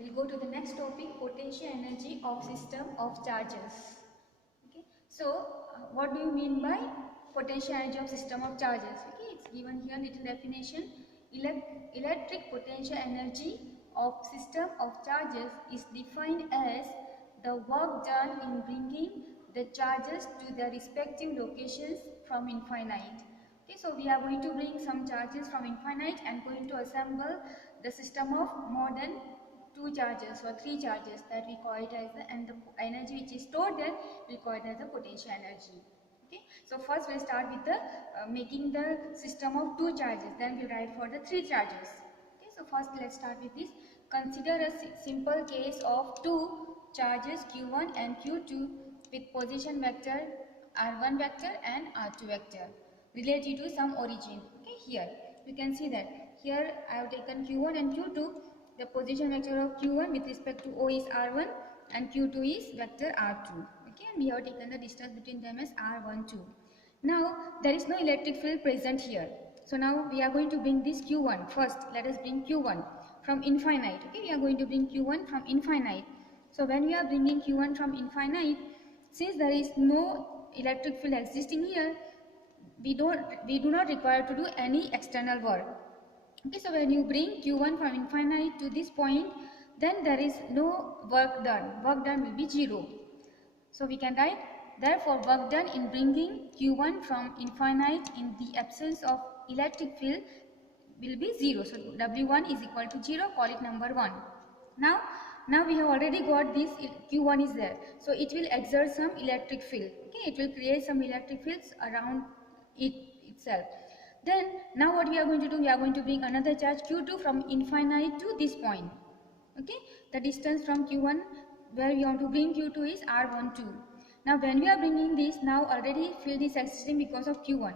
we'll go to the next topic, potential energy of system of charges. Okay, so what do you mean by potential energy of system of charges? Okay, it's given here little definition. Electric potential energy of system of charges is defined as the work done in bringing the charges to their respective locations from infinite. Okay, so we are going to bring some charges from infinite and going to assemble the system of more than two charges or three charges, that we call it as the, and the energy which is stored there we call it as the potential energy. Okay, so first we'll start with the making the system of two charges, then we'll write for the three charges. Okay, so first let's start with this. Consider a simple case of two charges q1 and q2 with position vector r1 vector and r2 vector related to some origin. Okay, here you can see that here I have taken q1 and q2. The position vector of q1 with respect to O is r1 and q2 is vector r2. Okay, and we have taken the distance between them as r12. Now there is no electric field present here. So now we are going to bring this q1 first. Let us bring q1 from infinite. Okay, we are going to bring q1 from infinite. So when we are bringing q1 from infinite, since there is no electric field existing here, we do not require to do any external work. Okay, so when you bring q1 from infinite to this point, then there is no work done. Work done will be 0. So we can write, therefore work done in bringing q1 from infinite in the absence of electric field will be 0. So W1 is equal to 0, call it number 1. Now we have already got this, q1 is there. So it will exert some electric field. Okay, it will create some electric fields around it itself. Then now what we are going to do, we are going to bring another charge q2 from infinite to this point. Okay, the distance from q1 where we want to bring q2 is r12. Now when we are bringing this, now already field is existing because of q1,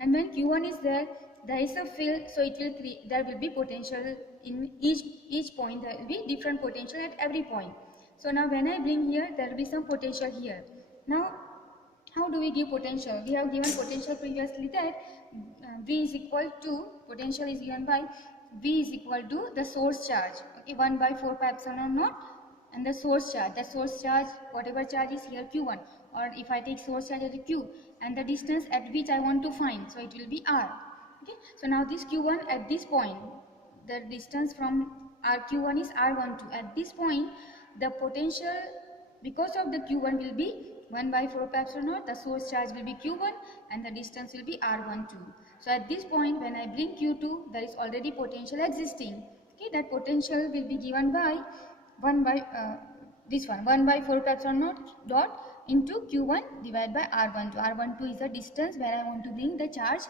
and when q1 is there, there is a field, so it will create, there will be potential in each point. There will be different potential at every point. So now when I bring here, there will be some potential here. Now how do we give potential? We have given potential previously that V is equal to, potential is given by V is equal to the source charge. Okay, 1 by 4 pi epsilon naught and the source charge, whatever charge is here q1, or if I take source charge as a q, and the distance at which I want to find, so it will be r. Okay, so now this q1 at this point, the distance from rq1 is r12. At this point, the potential because of the q1 will be 1 by 4 pi epsilon naught, the source charge will be q1 and the distance will be r12. So at this point when I bring q2, there is already potential existing. Okay, that potential will be given by 1 by this one, 1 by 4 pi epsilon naught dot into q1 divided by r12. R12 is the distance where I want to bring the charge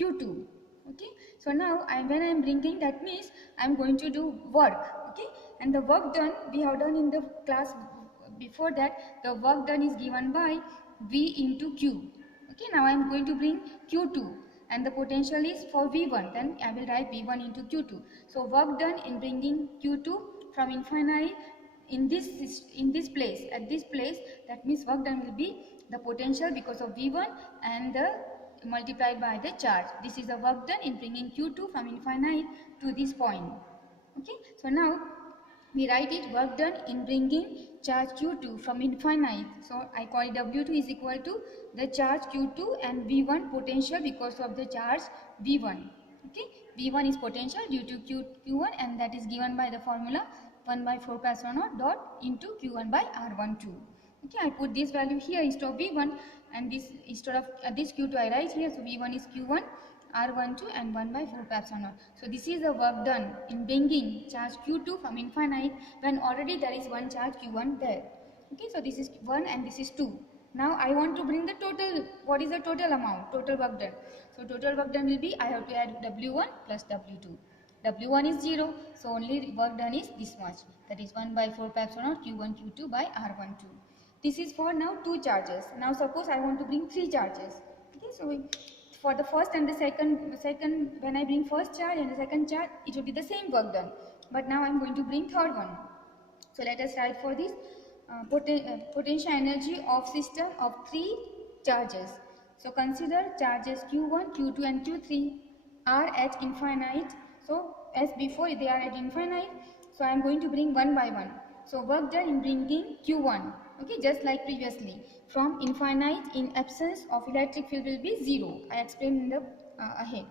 q2. Okay, so now when I am bringing, that means I am going to do work. Okay, and the work done we have done in the class before that, the work done is given by V into Q. Okay, now I am going to bring Q2 and the potential is for V1, then I will write V1 into Q2. So work done in bringing Q2 from infinite in this place, at this place, that means work done will be the potential because of V1 and the multiplied by the charge. This is the work done in bringing Q2 from infinite to this point. Okay, so now we write it, work done in bringing charge q2 from infinite. So I call it W2 is equal to the charge q2 and V1 potential because of the charge V1. Okay, V1 is potential due to q1 and that is given by the formula 1 by 4 pi epsilon naught dot into q1 by r12. Okay, I put this value here instead of V1 and this instead of this q2 I write here. So V1 is q1, r12 and 1 by 4 pi epsilon naught. So this is the work done in bringing charge q2 from infinite when already there is one charge q1 there. Okay, so this is 1 and this is 2. Now I want to bring the total. What is the total amount? Total work done. So total work done will be, I have to add W1 plus W2. W1 is 0, so only work done is this much, that is 1 by 4 pi epsilon naught q1 q2 by r12. This is for now 2 charges. Now suppose I want to bring 3 charges. Okay, so for the first and the second, when I bring first charge and the second charge, it will be the same work done. But now I am going to bring third one. So let us write for this potential energy of system of 3 charges. So consider charges q1, q2 and q3 are at infinite. So as before they are at infinite. So I am going to bring one by one. So work done in bringing Q1, okay, just like previously. From infinite in absence of electric field will be 0. I explained in the ahead.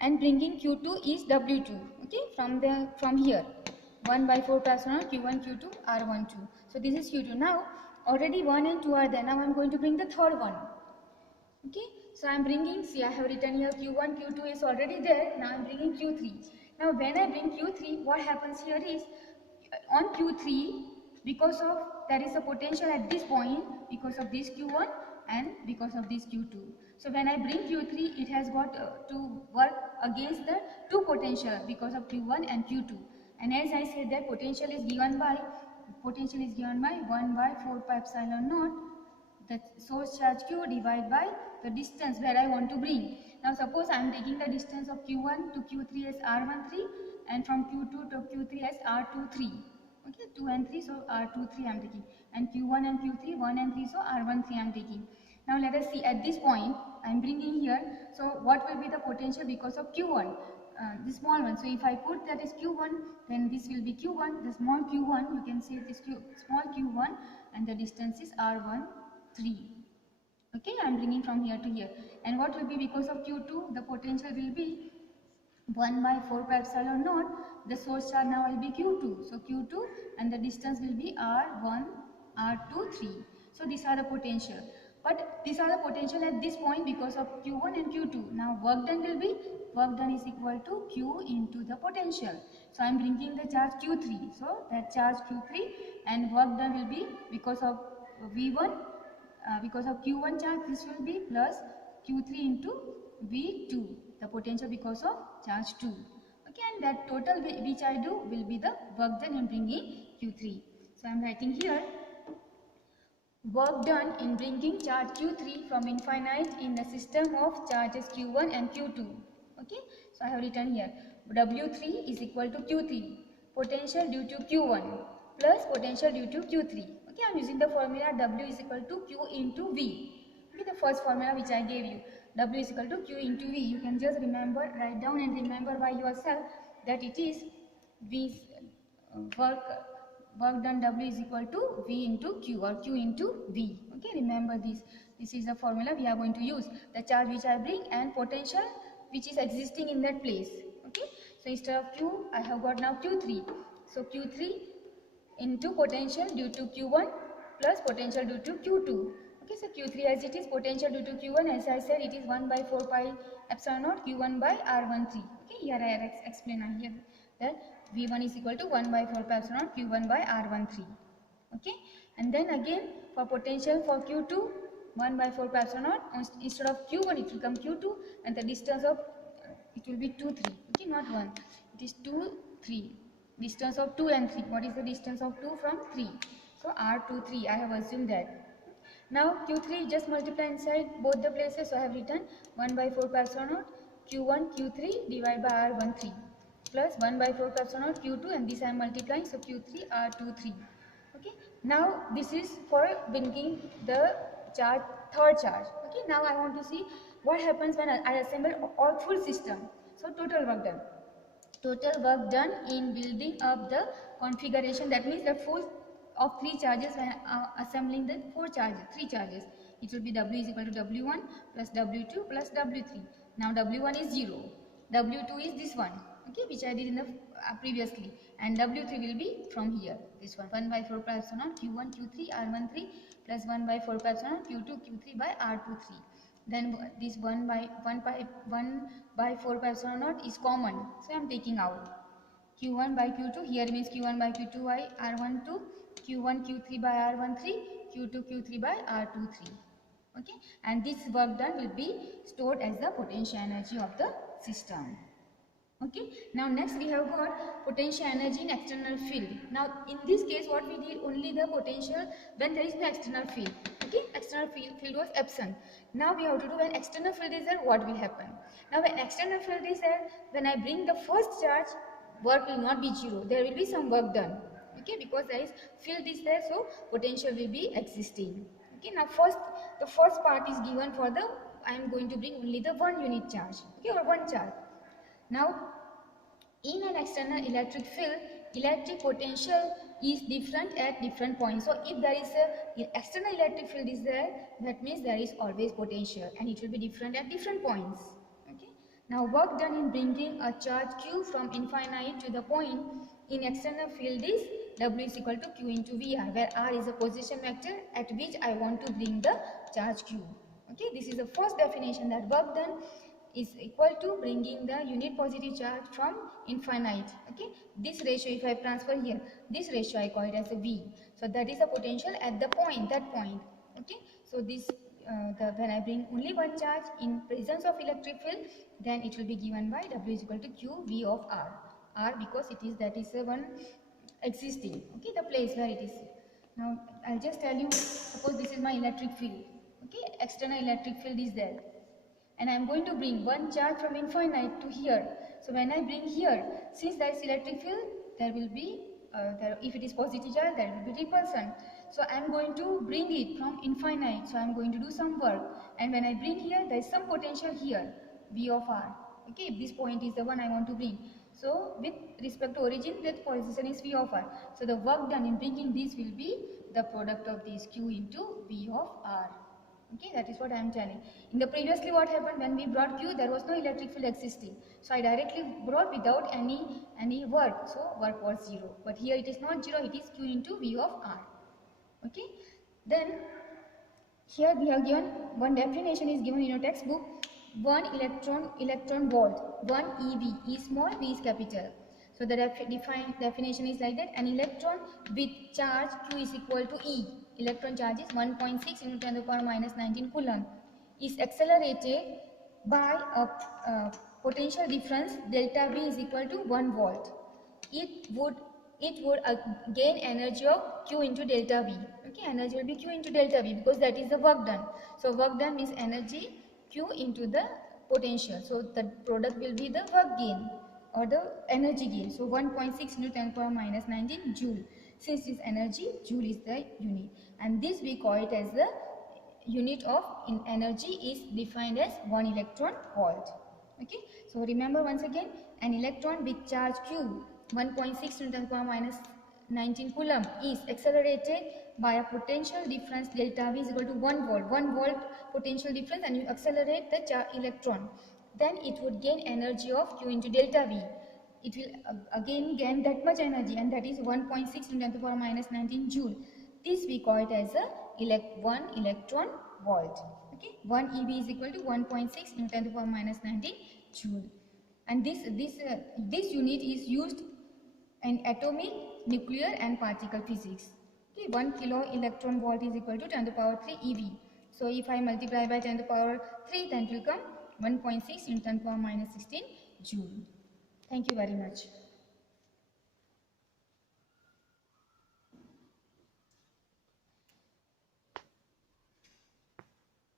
And bringing Q2 is W2, okay, from here. 1 by 4 pi epsilon Q1, Q2, R12. So this is Q2. Now already 1 and 2 are there. Now I am going to bring the third one. Okay, so I am bringing, see I have written here Q1, Q2 is already there. Now I am bringing Q3. Now when I bring Q3, what happens here is, on Q3, because of there is a potential at this point because of this Q1 and because of this Q2. So when I bring Q3, it has got to work against the two potential because of Q1 and Q2. And as I said that potential is given by 1 by 4 pi epsilon naught, the source charge Q divided by the distance where I want to bring. Now suppose I am taking the distance of Q1 to Q3 as R13 and from Q2 to Q3 as R23. Okay, 2 and 3, so R23 I am taking, and Q1 and Q3, 1 and 3, so R13 I am taking. Now let us see, at this point I am bringing here, so what will be the potential because of Q1? The small one. So if I put that is Q1, then this will be Q1, the small Q1, you can see it is small Q1, and the distance is R13. Okay, I am bringing from here to here. And what will be because of Q2? The potential will be 1 by 4 pi epsilon naught. The source charge now will be Q2. So Q2 and the distance will be R1, R2, 3. So these are the potential. But these are the potential at this point because of Q1 and Q2. Now work done will be, work done is equal to Q into the potential. So I am bringing the charge Q3. So that charge Q3 and work done will be because of V1, because of Q1 charge, this will be plus Q3 into V2, the potential because of charge 2. Okay, and that total which I do will be the work done in bringing Q3. So I am writing here, work done in bringing charge Q3 from infinite in the system of charges Q1 and Q2. Okay, so I have written here, W3 is equal to Q3, potential due to Q1 plus potential due to Q3. Okay, I am using the formula W is equal to Q into V. Okay, the first formula which I gave you, W is equal to Q into V. You can just remember, write down and remember by yourself that it is V work done W is equal to V into Q or Q into V. Okay, remember this. This is the formula we are going to use. The charge which I bring and potential which is existing in that place. Okay, so instead of Q, I have got now Q3. So Q3 into potential due to Q1 plus potential due to Q2. Okay, so Q3 as it is, potential due to Q1, as I said, it is 1 by 4 pi epsilon naught Q1 by R13. Okay, here I explain here that V1 is equal to 1 by 4 pi epsilon naught Q1 by R13. Okay, and then again for potential for Q2, 1 by 4 pi epsilon naught, instead of Q1 it will come Q2, and the distance of it will be 2, 3. Okay, not 1. It is 2, 3. Distance of 2 and 3. What is the distance of 2 from 3? So R2, 3. I have assumed that. Now Q3 just multiply inside both the places. So I have written 1 by 4 pi epsilon naught Q1, Q3 divided by R13 plus 1 by 4 pi epsilon naught Q2, and this I am multiplying. So Q3, R2, 3. Okay. Now this is for bringing the charge, third charge. Okay. Now I want to see what happens when I assemble all full system. So total work done. Total work done in building up the configuration, that means the full of 3 charges when assembling the 3 charges. It will be W is equal to W1 plus W2 plus W3. Now W1 is 0, W2 is this one, okay, which I did in the previously, and W3 will be from here, this one, 1 by 4 pi epsilon Q1 Q3 R13 plus 1 by 4 pi epsilon Q2 Q3 by R23. Then this 1 by 4 pi epsilon naught is common, so I am taking out Q1 by Q2. Here means Q1 by Q2 by R12, Q1 Q3 by R13, Q2 Q3 by R23. Okay, and this work done will be stored as the potential energy of the system. Okay, now next we have got potential energy in external field. Now in this case what we did, only the potential when there is no external field. Okay, external field was absent. Now we have to do when external field is there, what will happen. Now when external field is there, when I bring the first charge, work will not be 0, there will be some work done. Okay, because there is field is there, so potential will be existing. Okay, now the first part is given for the, I am going to bring only the 1 unit charge, okay, or 1 charge. Now in an external electric field, electric potential is different at different points. So if there is a external electric field is there, that means there is always potential, and it will be different at different points. Okay. Now work done in bringing a charge q from infinite to the point in external field is W is equal to q into VR, where R is a position vector at which I want to bring the charge q. Okay, this is the first definition, that work done is equal to bringing the unit positive charge from infinite. Okay, this ratio, if I transfer here, this ratio I call it as a V. So that is the potential at the point, that point. Okay, so this when I bring only one charge in presence of electric field, then it will be given by W is equal to Q V of R. R because it is, that is a one existing. Okay, the place where it is. Now I'll just tell you, suppose this is my electric field. Okay, external electric field is there, and I am going to bring one charge from infinite to here. So when I bring here, since there is electric field, there will be if it is positive charge, there will be repulsion. So I am going to bring it from infinite. So I am going to do some work, and when I bring here, there is some potential here, V of R. Okay, this point is the one I want to bring. So with respect to origin, that position is V of R. So the work done in bringing this will be the product of this Q into V of R. Okay, that is what I am telling. In the previously what happened, when we brought Q, there was no electric field existing. So I directly brought without any work. So work was 0. But here it is not 0, it is Q into V of R. Okay. Then here we have given one definition is given in your textbook. 1 electron volt, 1 eV, E small, V is capital. So the definition is like that. An electron with charge Q is equal to E. Electron charge is 1.6 into 10 to the power minus 19 coulomb. Is accelerated by a potential difference delta V is equal to 1 volt. It would gain energy of Q into delta V. Okay, energy will be Q into delta V because that is the work done. So work done means energy Q into the potential. So the product will be the work gain or the energy gain. So 1.6 into 10 to the power minus 19 joule. Since this energy, joule is the unit, and this we call it as the unit of energy is defined as 1 electron volt. Okay, so remember once again, an electron with charge Q 1.6 to the power minus 19 coulomb is accelerated by a potential difference delta V is equal to 1 volt. 1 volt potential difference, and you accelerate the electron, then it would gain energy of Q into delta V. It will again gain that much energy, and that is 1.6 to the power minus 19 joule. This we call it as a 1 electron volt. Okay, 1 eV is equal to 1.6 into 10 to the power minus 19 joule, and this unit is used in atomic, nuclear, and particle physics. Okay, 1 kilo electron volt is equal to 10 to the power 3 eV. So if I multiply by 10 to the power 3, then it will come 1.6 into 10 to the power minus 16 joule. Thank you very much.